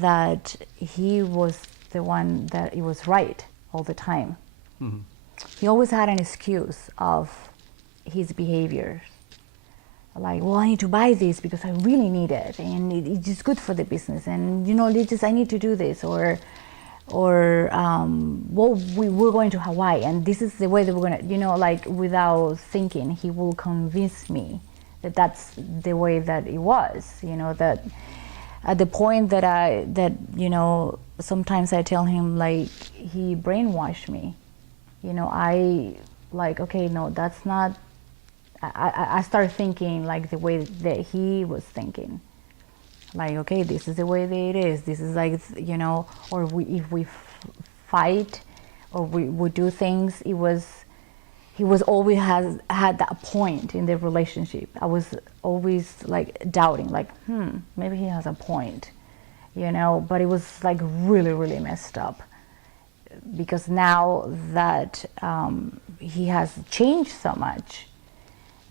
that he was the one that it was right all the time. Mm-hmm. He always had an excuse of his behavior. Like, well, I need to buy this because I really need it, and it's just good for the business, and I need to do this, or well, we're going to Hawaii, and this is the way that we're gonna, like without thinking, he will convince me that that's the way that it was, that at the point that sometimes I tell him, like, he brainwashed me, I like, okay, no, that's not. I started thinking like the way that he was thinking. Like, okay, this is the way that it is. This is like, or if we fight or we do things, he was always had that point in the relationship. I was always like doubting, like, maybe he has a point, but it was like really, really messed up. Because now that he has changed so much,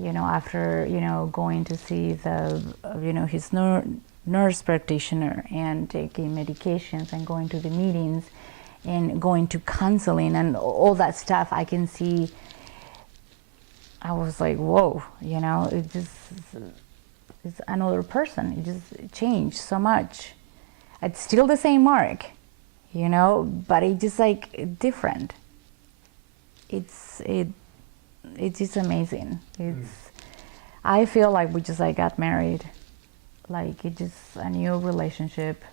after, going to see the, his nurse practitioner and taking medications and going to the meetings and going to counseling and all that stuff, I can see, I was like, whoa, it's another person. It just changed so much. It's still the same Mark, but it's just like different. It's just amazing. I feel like we just like got married, like it's just a new relationship.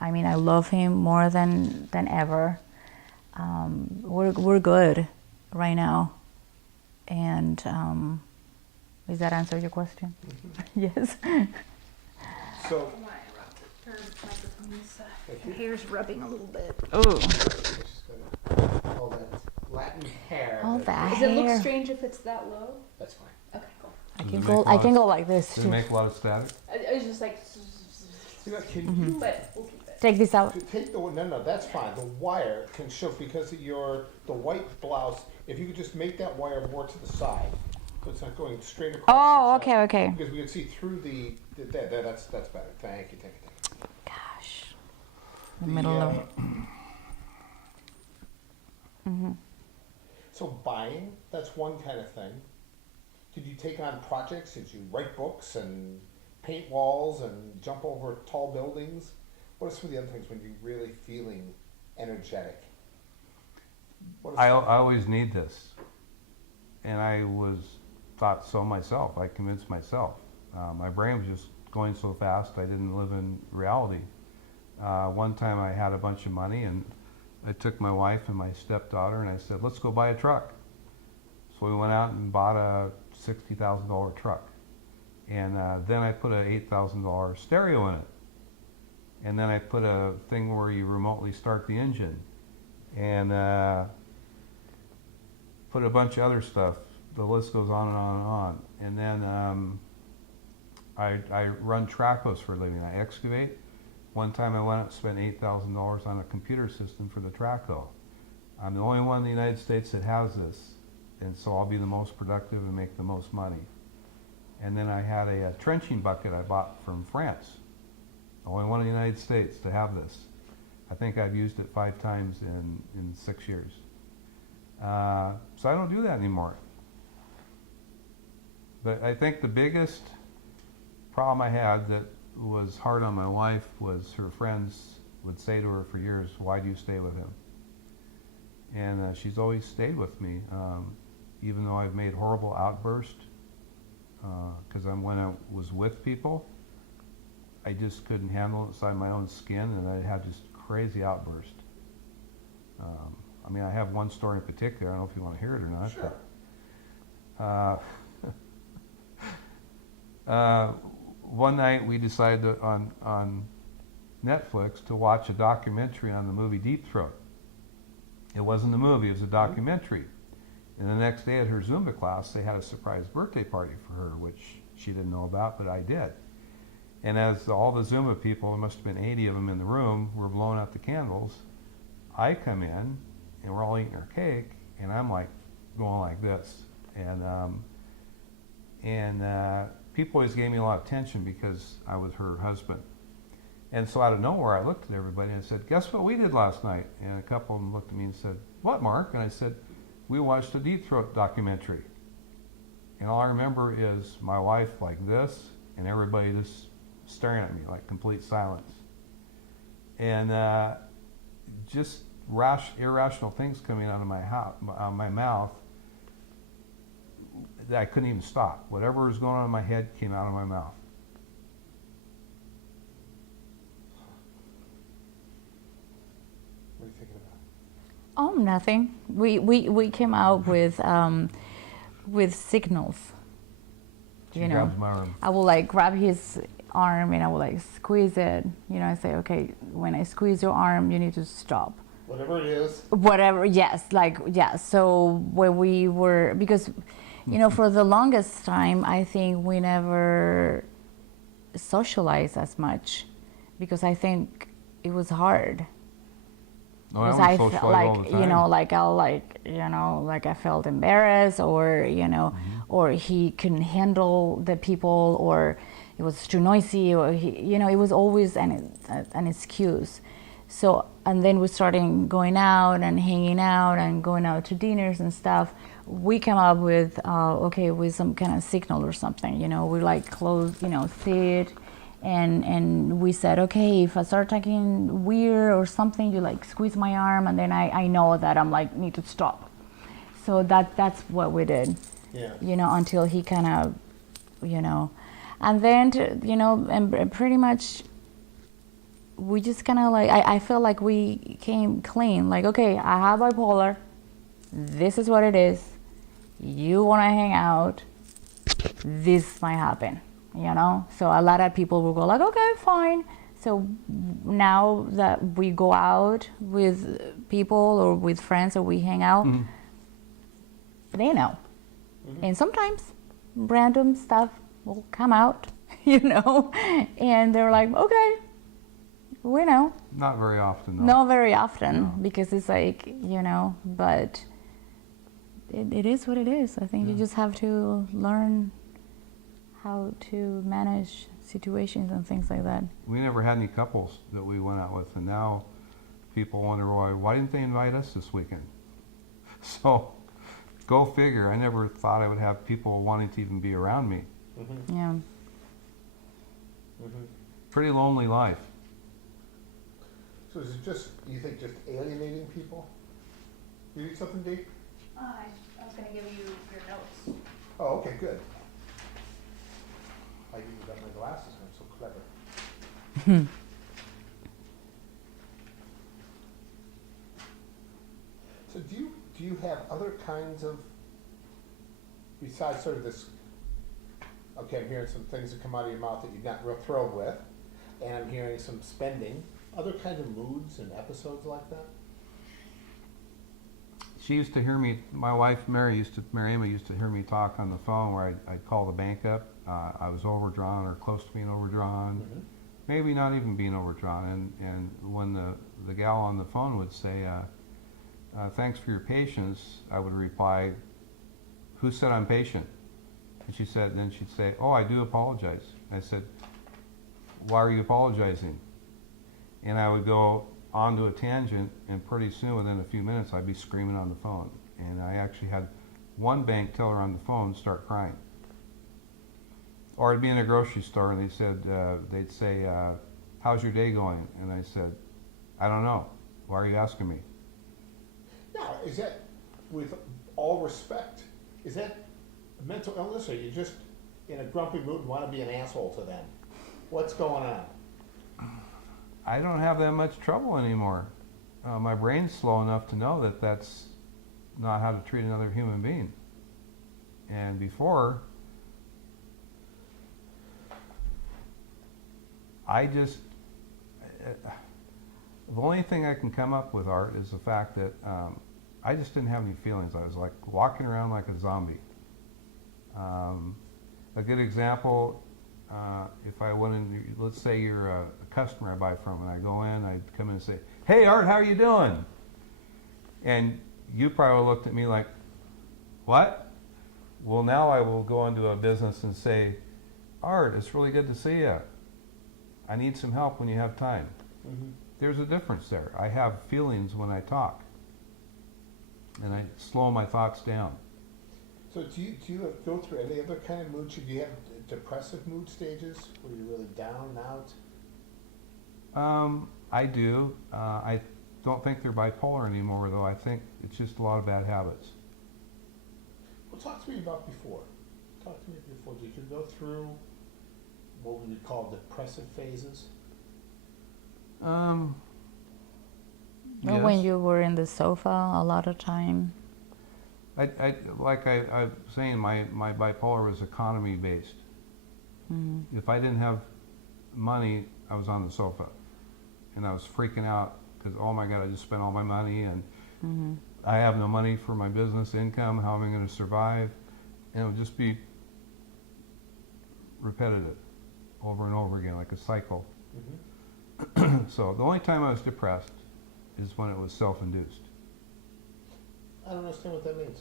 I mean, I love him more than ever. We're good right now, and does that answer your question? Yes. So, Her hair's rubbing a little bit. oh, all that Latin hair. All that Does it look hair. strange if it's that low? That's fine. Okay, cool. I can go like this Does it too. make a lot of static? It was just like, Can you but we'll keep it. Take this out. to take the no, that's fine. The wire can show because of the white blouse. If you could just make that wire more to the side, so it's not going straight across. Oh, the chest, okay. Because we can see through that's better. Thank you. Gosh. The middle of. So buying, that's one kind of thing. Did you take on projects? Did you write books and paint walls and jump over tall buildings? What are some of the other things when you're really feeling energetic? I always need this, and I thought so myself. I convinced myself. My brain was just going so fast. I didn't live in reality. One time I had a bunch of money, and I took my wife and my stepdaughter, and I said, let's go buy a truck. So we went out and bought a $60,000 truck. And then I put an $8,000 stereo in it. And then I put a thing where you remotely start the engine. And put a bunch of other stuff. The list goes on and on and on. And then I run trackhouse for a living. I excavate. One time I went out and spent $8,000 on a computer system for the trackhouse. I'm the only one in the United States that has this, and so I'll be the most productive and make the most money. And then I had a trenching bucket I bought from France. The only one in the United States to have this. I think I've used it 5 times in 6 years. So I don't do that anymore. But I think the biggest problem I had that was hard on my wife was her friends would say to her for years, why do you stay with him? And she's always stayed with me, even though I've made horrible outbursts, because when I was with people, I just couldn't handle it inside my own skin, and I'd have just crazy outburst. I mean, I have one story in particular. I don't know if you want to hear it or not. Sure. One night we decided on Netflix to watch a documentary on the movie Deep Throat. It wasn't a movie, it was a documentary. And the next day at her Zumba class, they had a surprise birthday party for her, which she didn't know about, but I did. And as all the Zumba people, there must have been 80 of them in the room, were blowing out the candles, I come in, and we're all eating our cake, and I'm like going like this. And people always gave me a lot of attention because I was her husband. And so out of nowhere, I looked at everybody and I said, guess what we did last night? And a couple of them looked at me and said, what, Mark? And I said, we watched a Deep Throat documentary. And all I remember is my wife like this and everybody just staring at me like complete silence. And just irrational things coming out of my mouth that I couldn't even stop. Whatever was going on in my head came out of my mouth. What are you thinking about? Oh, nothing. We came out with signals. She grabs my arm. I will like grab his arm and I will like squeeze it. I say, okay, when I squeeze your arm, you need to stop. Whatever it is. Whatever, yes, So when we were, because, for the longest time, I think we never socialized as much, because I think it was hard. No, Because I I socialize felt like, all the time. like I felt embarrassed, or, or he couldn't handle the people, or it was too noisy, or it was always an excuse. So, and then we started going out and hanging out and going out to dinners and stuff. We came up with, with some kind of signal or something, we like close, sit, and we said, okay, if I start talking weird or something, you like squeeze my arm, and then I know that I'm like, need to stop. So that's what we did, until he kind of, and then, and pretty much, we just kind of like, I feel like we came clean, like, okay, I have bipolar, this is what it is, you want to hang out, this might happen, so a lot of people will go like, okay, fine. So now that we go out with people or with friends, or we hang out, they know. And sometimes random stuff will come out, and they're like, okay, we know. Not very often, though. Not very often, because it's like, but it is what it is. I think you just have to learn how to manage situations and things like that. We never had any couples that we went out with, and now people wonder why didn't they invite us this weekend? So, go figure. I never thought I would have people wanting to even be around me. Mm-hmm. Yeah. Mm-hmm. Pretty lonely life. So is it just, you think, just alienating people? You need something, Dee? I was going to give you your notes. Oh, okay, good. I even got my glasses, I'm so clever. So do you have other kinds of, besides sort of this, okay, I'm hearing some things that come out of your mouth that you're not real thrilled with, and I'm hearing some spending, other kinds of moods and episodes like that? She used to hear me, my wife Mary Emma used to hear me talk on the phone where I'd call the bank up. I was overdrawn or close to being overdrawn, maybe not even being overdrawn. And when the gal on the phone would say, thanks for your patience, I would reply, who said I'm patient? And then she'd say, oh, I do apologize. I said, why are you apologizing? And I would go onto a tangent, and pretty soon, within a few minutes, I'd be screaming on the phone. And I actually had one bank teller on the phone start crying. Or I'd be in a grocery store, and they'd say, how's your day going? And I said, I don't know. Why are you asking me? Now, is that, with all respect, is that a mental illness, or you just in a grumpy mood and want to be an asshole to them? What's going on? I don't have that much trouble anymore. My brain's slow enough to know that that's not how to treat another human being. And before, the only thing I can come up with, Art, is the fact that I just didn't have any feelings. I was like walking around like a zombie. A good example, if I went in, let's say you're a customer I buy from, and I go in, I'd come in and say, hey Art, how are you doing? And you probably looked at me like, what? Well, now I will go into a business and say, Art, it's really good to see you. I need some help when you have time. Mm-hmm. There's a difference there. I have feelings when I talk, and I slow my thoughts down. So do you go through any other kind of mood? Should you have depressive mood stages where you're really down and out? I do. I don't think they're bipolar anymore, though. I think it's just a lot of bad habits. Well, talk to me about before. Talk to me before. Did you go through what we would call depressive phases? Or Yes. when you were in the sofa a lot of time. Like I was saying, my bipolar was economy based. Mm-hmm. If I didn't have money, I was on the sofa, and I was freaking out because, oh my God, I just spent all my money, and Mm-hmm. I have no money for my business income. How am I going to survive? And it would just be repetitive over and over again, like a cycle. Mm-hmm. So the only time I was depressed is when it was self-induced. I don't understand what that means.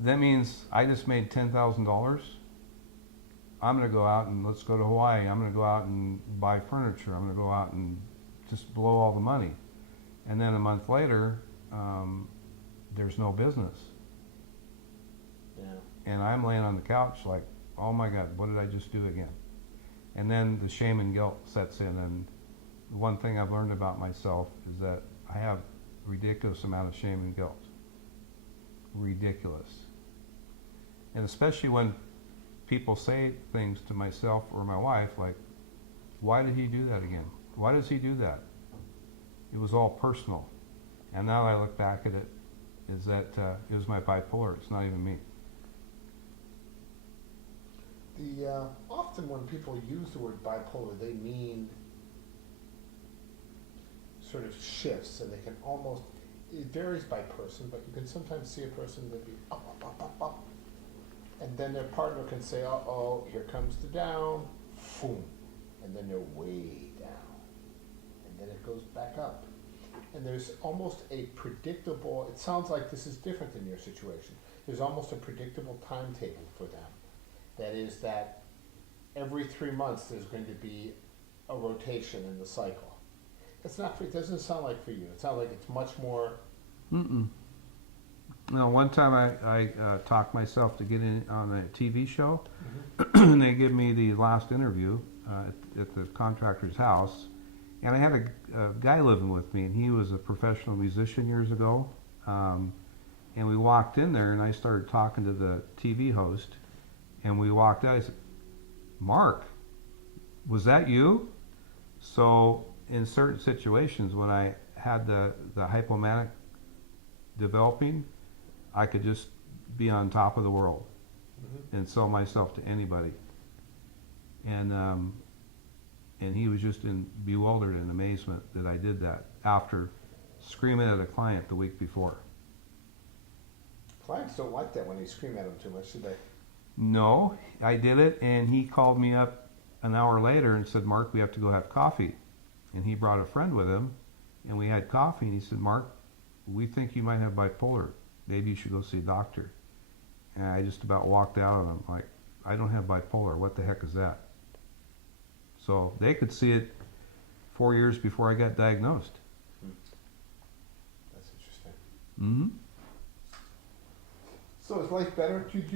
That means I just made $10,000. I'm going to go out and let's go to Hawaii. I'm going to go out and buy furniture. I'm going to go out and just blow all the money. And then a month later, there's no business. Yeah. And I'm laying on the couch like, oh my God, what did I just do again? And then the shame and guilt sets in. And the one thing I've learned about myself is that I have a ridiculous amount of shame and guilt. Ridiculous. And especially when people say things to myself or my wife like, why did he do that again? Why does he do that? It was all personal. And now I look back at it, is that it was my bipolar. It's not even me. Often when people use the word bipolar, they mean sort of shifts, and they can almost, it varies by person, but you can sometimes see a person that be up, up, up, up, up, and then their partner can say, uh-oh, here comes the down, boom, and then they're way down, and then it goes back up. And there's almost a predictable, it sounds like this is different than your situation, there's almost a predictable timetable for them. That is that every 3 months there's going to be a rotation in the cycle. It's not, it doesn't sound like for you, it sounds like it's much more. Mm-mm. No, one time I talked myself to get in on a TV show, and they give me the last interview at the contractor's house, and I had a guy living with me, and he was a professional musician years ago, and we walked in there, and I started talking to the TV host, and we walked out. I said, "Mark, was that you?" So in certain situations, when I had the hypomanic developing, I could just be on top of the world and sell myself to anybody. And he was just bewildered in amazement that I did that after screaming at a client the week before. Clients don't like that when you scream at them too much, do they? No, I did it, and he called me up an hour later and said, "Mark, we have to go have coffee." And he brought a friend with him, and we had coffee, and he said, "Mark, we think you might have bipolar. Maybe you should go see a doctor." And I just about walked out on him like, I don't have bipolar. What the heck is that? So they could see it 4 years before I got diagnosed. That's interesting. Mm-hmm. So is life better? Do you have